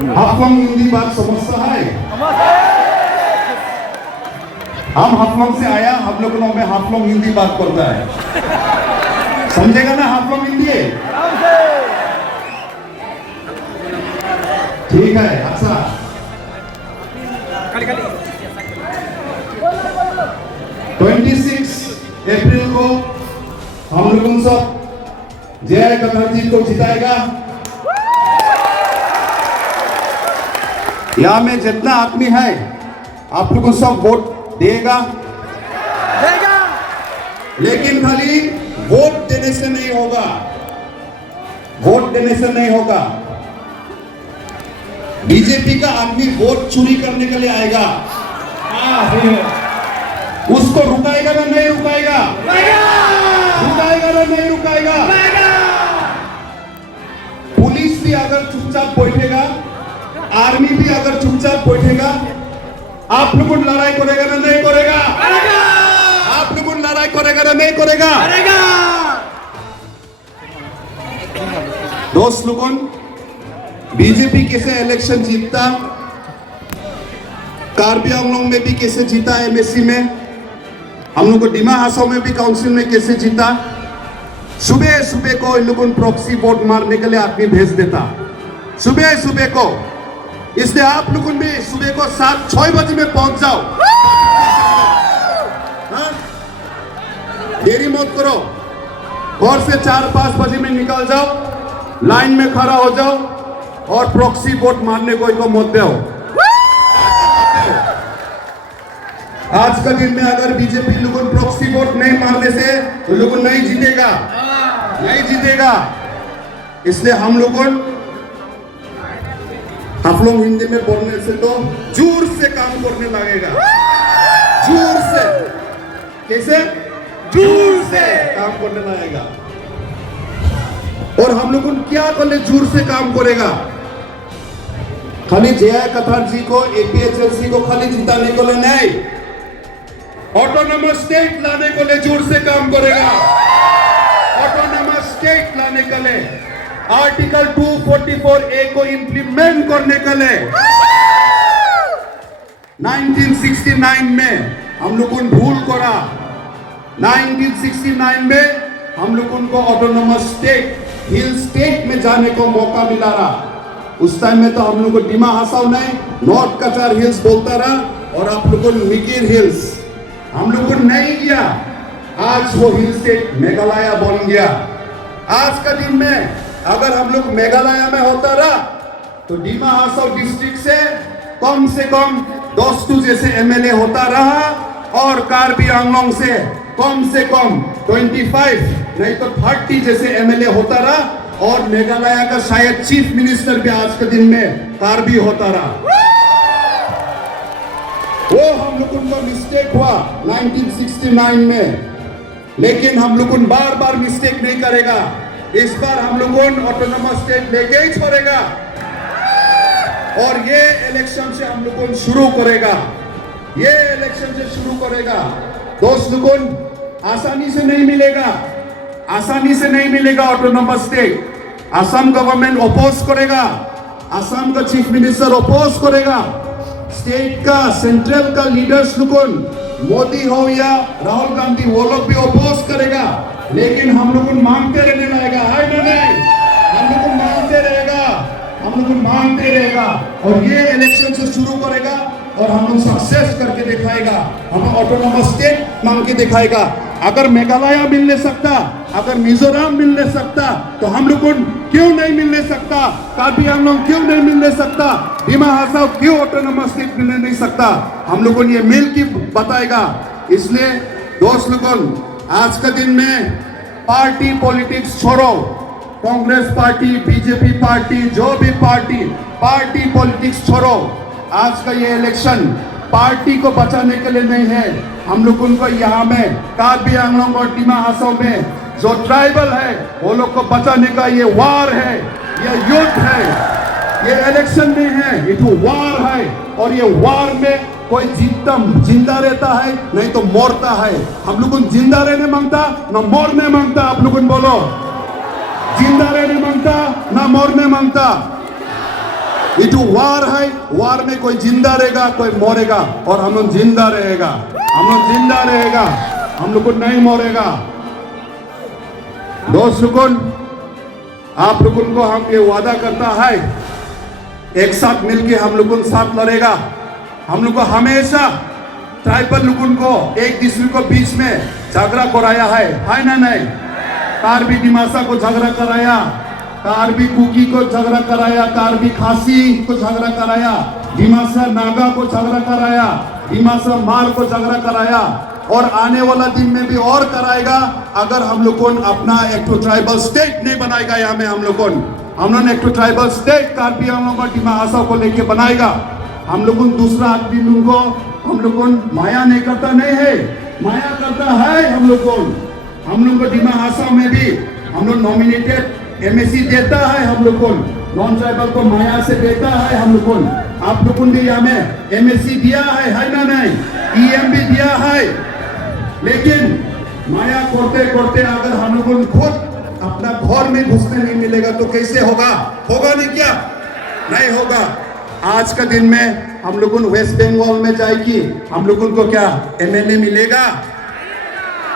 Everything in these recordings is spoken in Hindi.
हाफलंग हिंदी बात समझता है? हम हाफलंग से आया, हम लोगों में हाफलंग हिंदी बात करता है, समझेगा ना हाफलंग हिंदी है? ठीक है, अच्छा 26 अप्रैल को हम लोग सब जय कथर जी को जिताएगा। यहाँ में जितना आदमी है आप लोगों सब वोट देगा, लेकिन खाली वोट देने से नहीं होगा, वोट देने से नहीं होगा। बीजेपी का आदमी वोट चोरी करने के लिए आएगा, उसको रुकाएगा ना नहीं रुकाएगा? रुकाएगा ना नहीं रुकाएगा? पुलिस भी अगर चुपचाप बैठेगा, आर्मी भी अगर चुपचाप बैठेगा, आप लोगों लड़ाई करेगा ना नहीं करेगा? आप लोगों लड़ाई करेगा ना नहीं करेगा? दोस्त लोगों, बीजेपी कैसे इलेक्शन जीतता, कार्बी आंगलोंग में भी कैसे जीता, एमएससी में, हम लोग को डिमा हासाओ में भी काउंसिल में कैसे जीता। सुबह सुबह को इन लोगों प्रॉक्सी वोट मारने के लिए आदमी भेज देता, सुबह सुबह को। इसलिए आप लोगों भी सुबह को 7-6 बजे में पहुंच जाओ, देरी मत करो, घर से 4-5 बजे में निकल जाओ, लाइन में खड़ा हो जाओ और प्रॉक्सी वोट मारने को मत दो। आज का दिन में अगर बीजेपी लोगों प्रॉक्सी वोट नहीं मारने से तो लोगों नहीं जीतेगा, नहीं जीतेगा। इसलिए हम लोगों हाफलंग हिंदी में बोलने से तो जोर से काम करने लगेगा, जोर से। कैसे? जोर से काम करने लगेगा। और हम लोगों क्या कर ले जोर से काम करेगा? खाली जय कथर जी को, एपीएचएलसी को खाली जिताने को ले नहीं, ऑटोनोमस स्टेट लाने को ले जोर से काम करेगा। ऑटोनोमस स्टेट लाने के लिए, आर्टिकल 244A को इंप्लीमेंट करने के लिए 1969 में हम लोगों ने भूल करा। 1969 में हम लोगों को ऑटोनोमस स्टेट, हिल स्टेट में जाने को मौका मिला रहा। उस टाइम में तो हम लोग को डिमा हासाओ नहीं, नॉर्थ कचार हिल्स बोलता रहा, और आप लोगों को मिकिर हिल्स हम लोग को नहीं किया। आज वो हिल स्टेट मेघालय बन गया। आज का दिन में अगर हम लोग मेघालय में होता रहा तो डिमा हासाओ डिस्ट्रिक्ट से कम 10 जैसे एमएलए होता रहा, और कार्बी आंगलोंग से कम 25 नहीं तो 30 जैसे एमएलए होता रहा, और मेघालय का शायद चीफ मिनिस्टर भी आज के दिन में कार्बी होता रहा। वो हम लोगों को मिस्टेक हुआ 1969 में, लेकिन हम लोगों बार बार मिस्टेक नहीं करेगा। इस बार हम लोगों ऑटोनोमस स्टेट लेके ही छोड़ेगा, और ये इलेक्शन से हम लोगों शुरू करेगा, ये इलेक्शन से शुरू करेगा। दोस्त लोगों, आसानी से नहीं मिलेगा, आसानी से नहीं मिलेगा autonomous state. Assam government oppose करेगा, असम का चीफ मिनिस्टर अपोज करेगा, स्टेट का, सेंट्रल का लीडर्स लोगों, मोदी हो या राहुल गांधी, वो लोग भी अपोज करेगा। लेकिन हम लोग मांगते रहने लगेगा, है ना नहीं? हम लोग मांगते रहेगा, हम लोग मांगते रहेगा, और ये इलेक्शन से शुरू करेगा, और हम लोग सक्सेस करके दिखाएगा। हम ऑटोनोमस स्टेट मांग के दिखाएगा। अगर मेघालय मिलने सकता, अगर मिजोरम मिलने सकता, तो हम लोग क्यों नहीं मिलने सकता? कार्बी आंगलोंग क्यों नहीं मिलने सकता? डिमा हासाओ क्यों ऑटोनोमस स्टेट मिलने नहीं सकता? हम लोगों ने ये मिल के बताएगा। इसलिए दोस्त लोगों, आज का दिन में पार्टी पॉलिटिक्स छोड़ो, कांग्रेस पार्टी, बीजेपी पार्टी, जो भी पार्टी पॉलिटिक्स छोड़ो। आज का ये इलेक्शन पार्टी को बचाने के लिए नहीं है। हम लोग उनको यहाँ में कार्बी आंगलोंग और डिमा हासाओ में जो ट्राइबल है वो लोग को बचाने का ये वार है, ये युद्ध है, ये इलेक्शन नहीं है, ये तो वार है। और ये वार में कोई जिंदा रहता है नहीं तो मरता है। हम लोग जिंदा रहने मांगता ना मरने मांगता। आप लोग बोलो, जिंदा रहने मांगता ना मरने मांगता। ये जो वार है, वार में कोई जिंदा रहेगा, कोई मरेगा, और हम लोग जिंदा रहेगा, हम लोग जिंदा रहेगा, हम लोग को नहीं मरेगा। दोस्त लोगों, आप लोगों को हम ये वादा करता है, एक साथ मिलके हम लोगों साथ लड़ेगा। हम लोग को हमेशा ट्राइबल लोगों को एक दूसरे को बीच में झगड़ा कराया है ना नहीं? कार्बी डिमासा को झगड़ा कराया, कार्बी कुकी को झगड़ा कराया, कार्बी खासी को झगड़ा कराया, डिमासा नागा को झगड़ा कराया, डिमासा मार को झगड़ा कराया, और आने वाला दिन में भी और कराएगा अगर हम लोग अपना एक तो ट्राइबल स्टेट नहीं बनाएगा। यहाँ में हम लोग एक तो ट्राइबल स्टेट कार्बी डिमासा को लेके बनाएगा। हम लोग दूसरा आदमी लोगों को हम लोग माया नहीं करता नहीं है, माया करता है। हम लोग को डिमा हासा में भी हम लोग नॉमिनेटेड एमएससी देता है, हम लोग नॉन ट्राइबल को माया से देता है। हम लोग आप लोगों ने यहाँ में एमएससी दिया है ना नहीं? ईएम भी दिया है, लेकिन माया करते करते अगर हम लोग खुद अपना घर में घुसने नहीं मिलेगा तो कैसे होगा? होगा नहीं क्या? नहीं होगा। आज का दिन में हम लोगों वेस्ट बंगाल में जाएगी, हम लोगों को क्या एमएलए मिलेगा?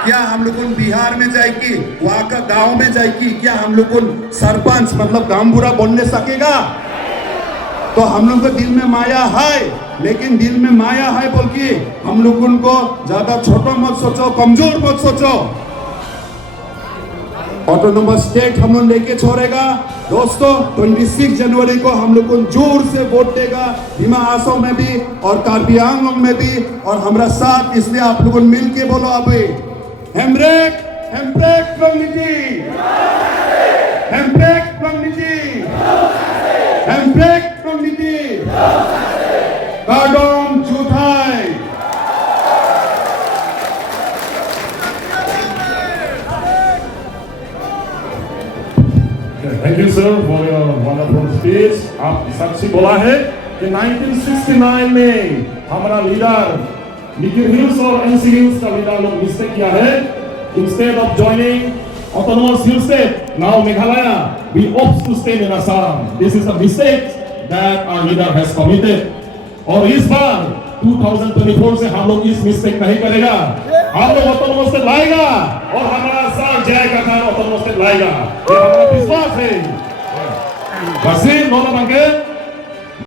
क्या हम लोगों बिहार में जाएगी, वहां का गांव में जाएगी, क्या हम लोगों सरपंच मतलब गांव बुरा बनने सकेगा? तो हम लोग को दिल में माया है, लेकिन दिल में माया है बोल के हम लोगों को ज्यादा छोटा मत सोचो, कमजोर मत सोचो। ऑटोनोमस स्टेट हम लोग लेके छोड़ेगा। दोस्तों 26 जनवरी को हम लोग को जोर से वोट देगा, डिमा हासा में भी और कार्बी आंगलोंग में भी, और हमारा साथ। इसलिए आप लोगों मिल के बोलो अभी हेम्ब्रेक हेम्ब्रेक कम्युनिटी, हेम्ब्रेक कम्युनिटी, हेम्ब्रेक कम्युनिटी, काडोम चुथाई। Thank you sir for your wonderful speech. आप सच्ची बोला है कि 1969 में हमारा लीडर निखिल हिल्स और एनसी हिल्स का लीडर लोग मिस्टेक किया है। Instead of joining autonomous hill state, now Meghalaya, we opt to stay in Assam. This is a mistake that our leader has committed. और इस बार 2024 से हम लोग इस मिस्टेक नहीं करेगा। हम लोग ऑटोनोमस स्टेट लाएगा और हमारा साथ जय का ऑटोनोमस स्टेट लाएगा, ये हमारा विश्वास है। Kasih, Nona Bangke.